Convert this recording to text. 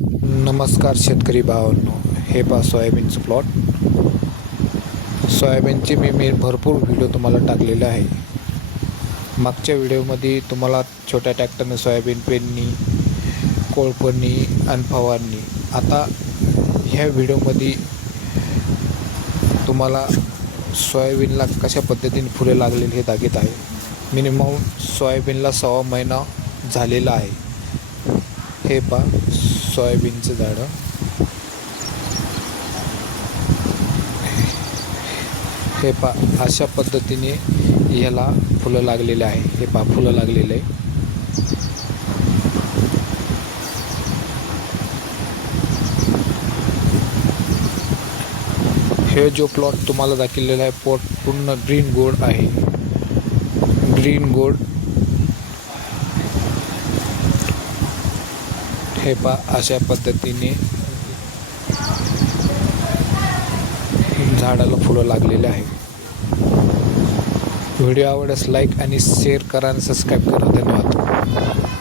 नमस्कार शेतकरी भावांनो, हे पहा सोयाबीनचं प्लॉट. सोयाबीनचे मी भरपूर व्हिडिओ तुम्हाला टाकलेले आहे. मागच्या व्हिडिओमध्ये तुम्हाला छोट्या ट्रॅक्टरने सोयाबीन पेरणी, कोळपणी आणि फवारणी. आता ह्या व्हिडिओमध्ये तुम्हाला सोयाबीनला कशा पद्धतीने फुले लागलेली हे दाखवत आहे. मिनिमम सोयाबीनला 6 महिना झालेला आहे. हे पहा सोयाबीनचं झाडं. हे पहा अशा पद्धतीने याला फुलं लागलेले आहे. हे पहा फुलं लागलेले आहे. हे जो प्लॉट तुम्हाला दाखवलेला आहे पूर्ण ग्रीन गोल्ड आहे. Green gold. हे पहा अशा पद्धतीने झाडाला फुलं लागलेले आहे. व्हिडिओ आवडल्यास लाईक आणि शेअर करा आणि सबस्क्राईब करा. धन्यवाद.